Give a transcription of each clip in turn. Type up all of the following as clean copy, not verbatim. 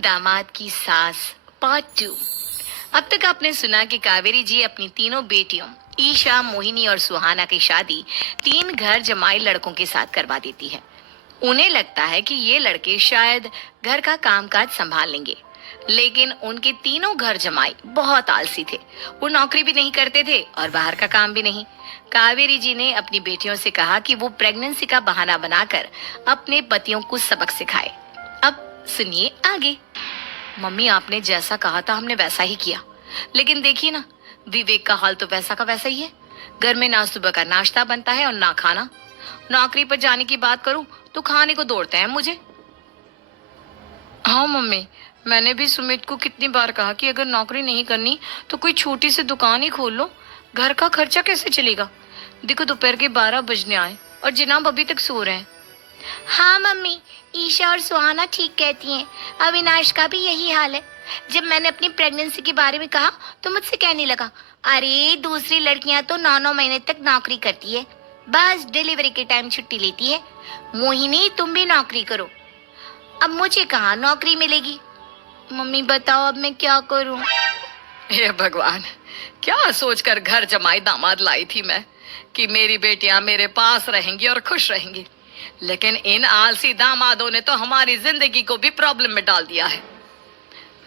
दामाद की सास पार्ट 2। अब तक आपने सुना कि कावेरी जी अपनी तीनों बेटियों ईशा, मोहिनी और सुहाना की शादी 3 घर जमाई लड़कों के साथ करवा देती है। उन्हें लगता है कि ये लड़के शायद घर का कामकाज संभाल लेंगे, लेकिन उनके तीनों घर जमाई बहुत आलसी थे। वो नौकरी भी नहीं करते थे और बाहर का काम भी नहीं। कावेरी जी ने अपनी बेटियों से कहा कि वो प्रेगनेंसी का बहाना बनाकर अपने पतियों को सबक सिखाए। अब सुनिए आगे। मम्मी, आपने जैसा कहा था हमने वैसा ही किया, लेकिन देखिए ना, विवेक का हाल तो वैसा का वैसा ही है। घर में ना सुबह का नाश्ता बनता है और ना खाना। नौकरी पर जाने की बात करूं तो खाने को दौड़ते हैं मुझे। हाँ मम्मी, मैंने भी सुमित को कितनी बार कहा कि अगर नौकरी नहीं करनी तो कोई छोटी सी दुकान ही खोल लो। घर का खर्चा कैसे चलेगा? देखो, दोपहर के 12 बजने आए और जिनाब अभी तक सो रहे हैं। हाँ मम्मी, ईशा और सुहाना ठीक कहती हैं। अविनाश का भी यही हाल है। जब मैंने अपनी प्रेगनेंसी के बारे में कहा तो मुझसे कहने लगा, अरे दूसरी लड़कियां तो 9-9 महीने तक नौकरी करती है, बस डिलीवरी के टाइम छुट्टी लेती है। मोहिनी, तुम भी नौकरी करो। अब मुझे कहाँ नौकरी मिलेगी? मम्मी बताओ, अब मैं क्या करूं? हे भगवान, क्या सोचकर घर जमाई दामाद लाई थी मैं कि मेरी बेटियां मेरे पास रहेंगी और खुश रहेंगी, लेकिन इन आलसी दामादों ने तो हमारी जिंदगी को भी प्रॉब्लम में डाल दिया है।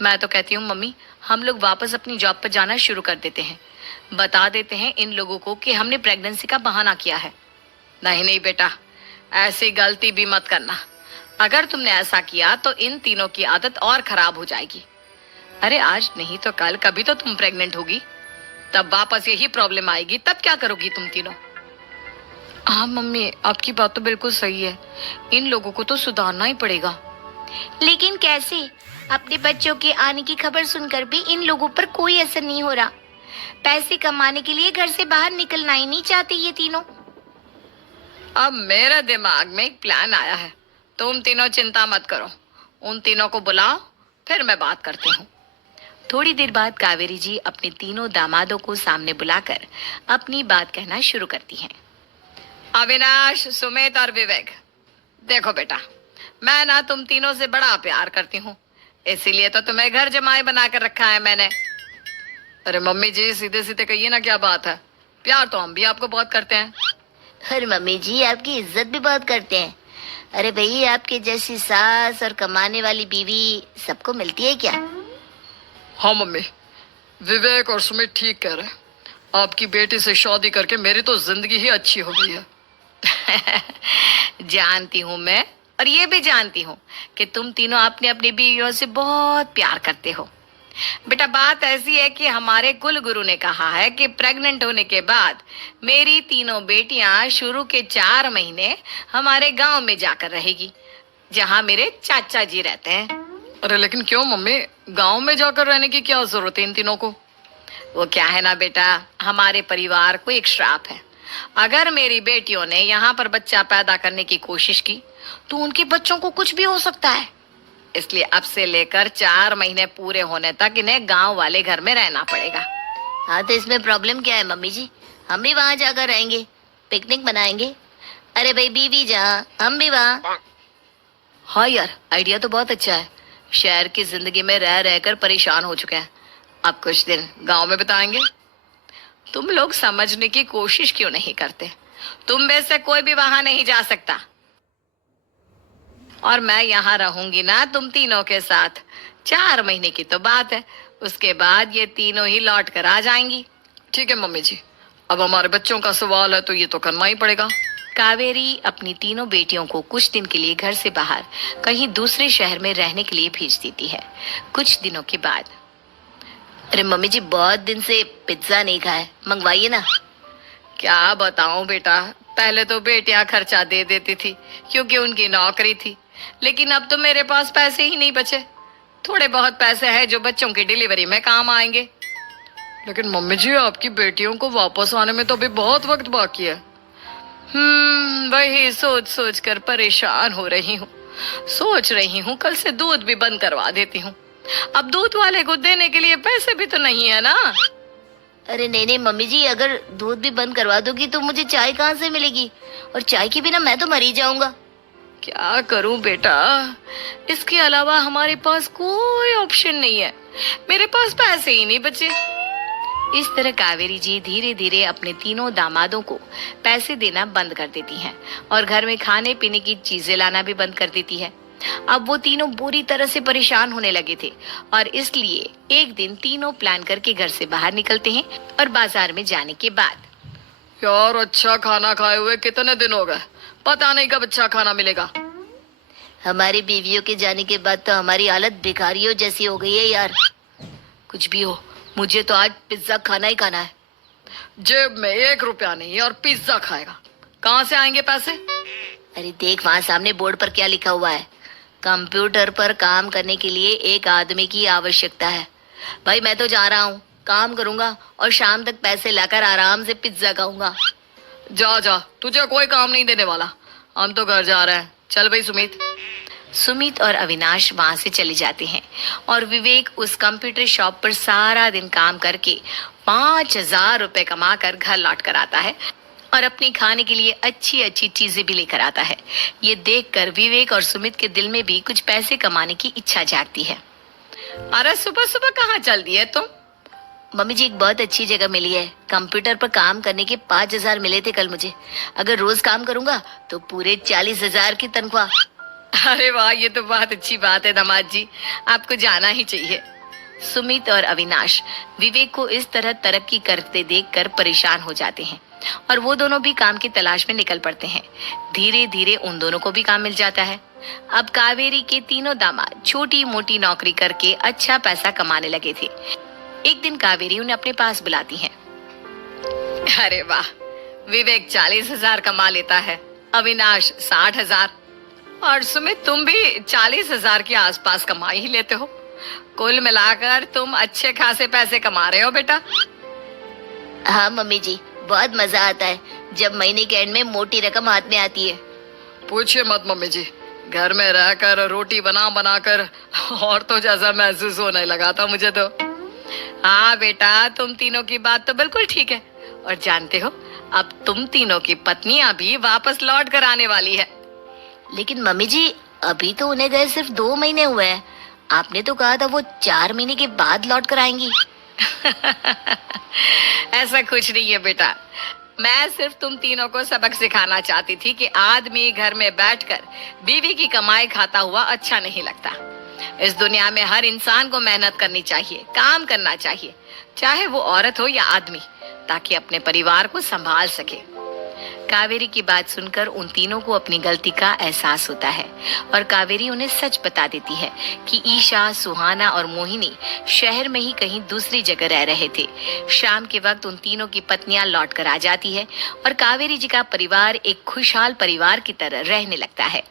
मैं तो कहती हूँ मम्मी, हम लोग वापस अपनी जॉब पर जाना शुरू कर देते हैं। बता देते हैं इन लोगों को कि हमने प्रेगनेंसी का बहाना किया है। नहीं नहीं बेटा, ऐसी गलती भी मत करना। अगर तुमने ऐसा किया तो इन तीनों की आदत और खराब हो जाएगी। अरे आज नहीं तो कल कभी तो तुम प्रेग्नेंट होगी, तब वापस यही प्रॉब्लम आएगी। तब क्या करोगी तुम तीनों? हाँ मम्मी, आपकी बात तो बिल्कुल सही है। इन लोगों को तो सुधारना ही पड़ेगा। लेकिन कैसे? अपने बच्चों के आने की खबर सुनकर भी इन लोगों पर कोई असर नहीं हो रहा। पैसे कमाने के लिए घर से बाहर निकलना ही नहीं चाहते ये तीनों। अब मेरे दिमाग में एक प्लान आया है। तुम तीनों चिंता मत करो, उन तीनों को बुलाओ, फिर मैं बात करती हूँ। थोड़ी देर बाद कावेरी जी अपने तीनों दामादों को सामने बुलाकर अपनी बात कहना शुरू करती हैं। अविनाश, सुमित और विवेक, देखो बेटा, मैं ना तुम तीनों से बड़ा प्यार करती हूँ, इसीलिए तो तुम्हें घर जमाई बनाकर रखा है मैंने। अरे मम्मी जी, सीधे सीधे कहिए ना, क्या बात है? प्यार तो हम भी आपको बहुत करते हैं। अरे मम्मी जी, आपकी इज्जत भी बहुत करते हैं। अरे भाई, आपके जैसी सास और कमाने वाली बीवी सबको मिलती है क्या? हाँ मम्मी, विवेक और सुमित ठीक कह रहे हैं। आपकी बेटी से शादी करके मेरी तो जिंदगी ही अच्छी हो गई है। जानती हूँ मैं, और ये भी जानती हूँ कि तुम तीनों अपनी अपनी बीवियों से बहुत प्यार करते हो। बेटा, बात ऐसी है कि हमारे कुल गुरु ने कहा है कि प्रेग्नेंट होने के बाद मेरी तीनों बेटियां शुरू के 4 महीने हमारे गांव में जाकर रहेगी, जहां मेरे चाचा जी रहते हैं। अरे लेकिन क्यों मम्मी, गांव में जाकर रहने की क्या जरूरत है इन तीनों को? वो क्या है ना बेटा, हमारे परिवार को एक श्राप है। अगर मेरी बेटियों ने यहाँ पर बच्चा पैदा करने की कोशिश की तो उनके बच्चों को कुछ भी हो सकता है। इसलिए अब से लेकर 4 महीने पूरे होने तक इन्हें गांव वाले घर में रहना पड़ेगा। हाँ, तो इसमें प्रॉब्लम क्या है मम्मी जी? हम भी वहाँ जाकर रहेंगे, पिकनिक मनाएंगे। अरे भाई, बीवी जहाँ हम भी वहाँ। हाँ यार, आइडिया तो बहुत अच्छा है। शहर की जिंदगी में रह रहकर परेशान हो चुके हैं, अब कुछ दिन गांव में बिताएंगे। तुम लोग समझने की कोशिश क्यों नहीं करते? तुम में से कोई भी वहां नहीं जा सकता, और मैं यहाँ रहूंगी ना तुम तीनों के साथ। 4 महीने की तो बात है, उसके बाद ये तीनों ही लौट कर आ जाएंगी। ठीक है मम्मी जी, अब हमारे बच्चों का सवाल है तो ये तो करना ही पड़ेगा। कावेरी अपनी तीनों बेटियों को कुछ दिन के लिए घर से बाहर कहीं दूसरे शहर में रहने के लिए भेज देती है। कुछ दिनों के बाद, अरे मम्मी जी, बहुत दिन से पिज्जा नहीं खाया, मंगवाइए ना। क्या बताऊं बेटा, पहले तो बेटियां खर्चा दे देती थी क्योंकि उनकी नौकरी थी, लेकिन अब तो मेरे पास पैसे ही नहीं बचे। थोड़े बहुत पैसे हैं जो बच्चों की डिलीवरी में काम आएंगे। लेकिन मम्मी जी, आपकी बेटियों को वापस आने में तो अभी बहुत वक्त बाकी है। वही सोच सोच कर परेशान हो रही हूँ। सोच रही हूँ कल से दूध भी बंद करवा देती हूँ। अब दूध वाले को देने के लिए पैसे भी तो नहीं है ना। अरे नहीं नहीं मम्मी जी, अगर दूध भी बंद करवा दोगी तो मुझे चाय कहाँ से मिलेगी? और चाय के बिना मैं तो मर ही जाऊंगा। क्या करूं बेटा, इसके अलावा हमारे पास कोई ऑप्शन नहीं है। मेरे पास पैसे ही नहीं बचे। इस तरह कावेरी जी धीरे धीरे अपने तीनों दामादों को पैसे देना बंद कर देती हैं और घर में खाने पीने की चीजें लाना भी बंद कर देती है। अब वो तीनों बुरी तरह से परेशान होने लगे थे और इसलिए एक दिन तीनों प्लान करके घर से बाहर निकलते हैं और बाजार में जाने के बाद, यार अच्छा खाना खाए हुए कितने दिन हो गए, पता नहीं कब अच्छा खाना मिलेगा। हमारी बीवियों के जाने के बाद तो हमारी हालत भिखारियों जैसी हो गई है यार। कुछ भी हो, मुझे तो आज पिज्जा खाना ही खाना है। जेब में 1 रुपया नहीं और पिज्जा खाएगा, कहाँ से आएंगे पैसे? अरे देख वहाँ सामने बोर्ड पर क्या लिखा हुआ है, कंप्यूटर पर काम करने के लिए एक आदमी की आवश्यकता है। भाई मैं तो जा रहा हूँ, काम करूंगा और शाम तक पैसे लाकर आराम से पिज्जा खाऊंगा। जा जा, तुझे कोई काम नहीं देने वाला, हम तो घर जा रहे हैं। चल भाई सुमित। सुमित और अविनाश वहां से चले जाते हैं और विवेक उस कंप्यूटर शॉप पर सारा दिन काम करके 5,000 रुपए कमा कर घर लौट कर आता है और अपने खाने के लिए अच्छी अच्छी चीजें भी लेकर आता है। ये देखकर विवेक और सुमित के दिल में भी कुछ पैसे कमाने की इच्छा जागती है। अरे सुबह सुबह कहाँ चल दी है तुम? मम्मी जी एक बहुत अच्छी जगह मिली है, कंप्यूटर पर काम करने के 5,000 मिले थे कल मुझे। अगर रोज काम करूंगा तो पूरे 40,000 की तनख्वाह। अरे वाह, ये तो बहुत अच्छी बात है दामाद जी, आपको जाना ही चाहिए। सुमित और अविनाश विवेक को इस तरह तरक्की करते देखकर परेशान हो जाते हैं और वो दोनों भी काम की तलाश में निकल पड़ते हैं। धीरे धीरे उन दोनों को भी काम मिल जाता है। अब कावेरी के तीनों दामाद छोटी मोटी नौकरी करके अच्छा पैसा कमाने लगे थे। एक दिन कावेरी उन्हें अपने पास बुलाती है। अरे वाह, विवेक 40,000 कमा लेता है, अविनाश 60,000 और सुमित तुम भी 40,000 के आसपास कमा ही लेते हो। कुल मिलाकर तुम अच्छे खासे पैसे कमा रहे हो बेटा। हाँ मम्मी जी, बहुत मजा आता है जब महीने के एंड में मोटी रकम हाथ में आती है। पूछिए मत मम्मी जी, घर में रहकर रोटी बना बना कर और तो जैसा महसूस होने लगा था मुझे तो। हाँ बेटा, तुम तीनों की बात तो बिल्कुल ठीक है और जानते हो अब तुम तीनों की पत्नियां भी वापस लौट कर आने वाली है। लेकिन मम्मी जी अभी तो उन्हें गए सिर्फ 2 महीने हुए हैं, आपने तो कहा था वो 4 महीने के बाद लौट कर आएंगी। ऐसा कुछ नहीं है बेटा, मैं सिर्फ तुम तीनों को सबक सिखाना चाहती थी कि आदमी घर में बैठकर बीवी की कमाई खाता हुआ अच्छा नहीं लगता। इस दुनिया में हर इंसान को मेहनत करनी चाहिए, काम करना चाहिए, चाहे वो औरत हो या आदमी, ताकि अपने परिवार को संभाल सके। कावेरी की बात सुनकर उन तीनों को अपनी गलती का एहसास होता है और कावेरी उन्हें सच बता देती है कि ईशा, सुहाना और मोहिनी शहर में ही कहीं दूसरी जगह रह रहे थे। शाम के वक्त उन तीनों की पत्नियां लौट कर आ जाती है और कावेरी जी का परिवार एक खुशहाल परिवार की तरह रहने लगता है।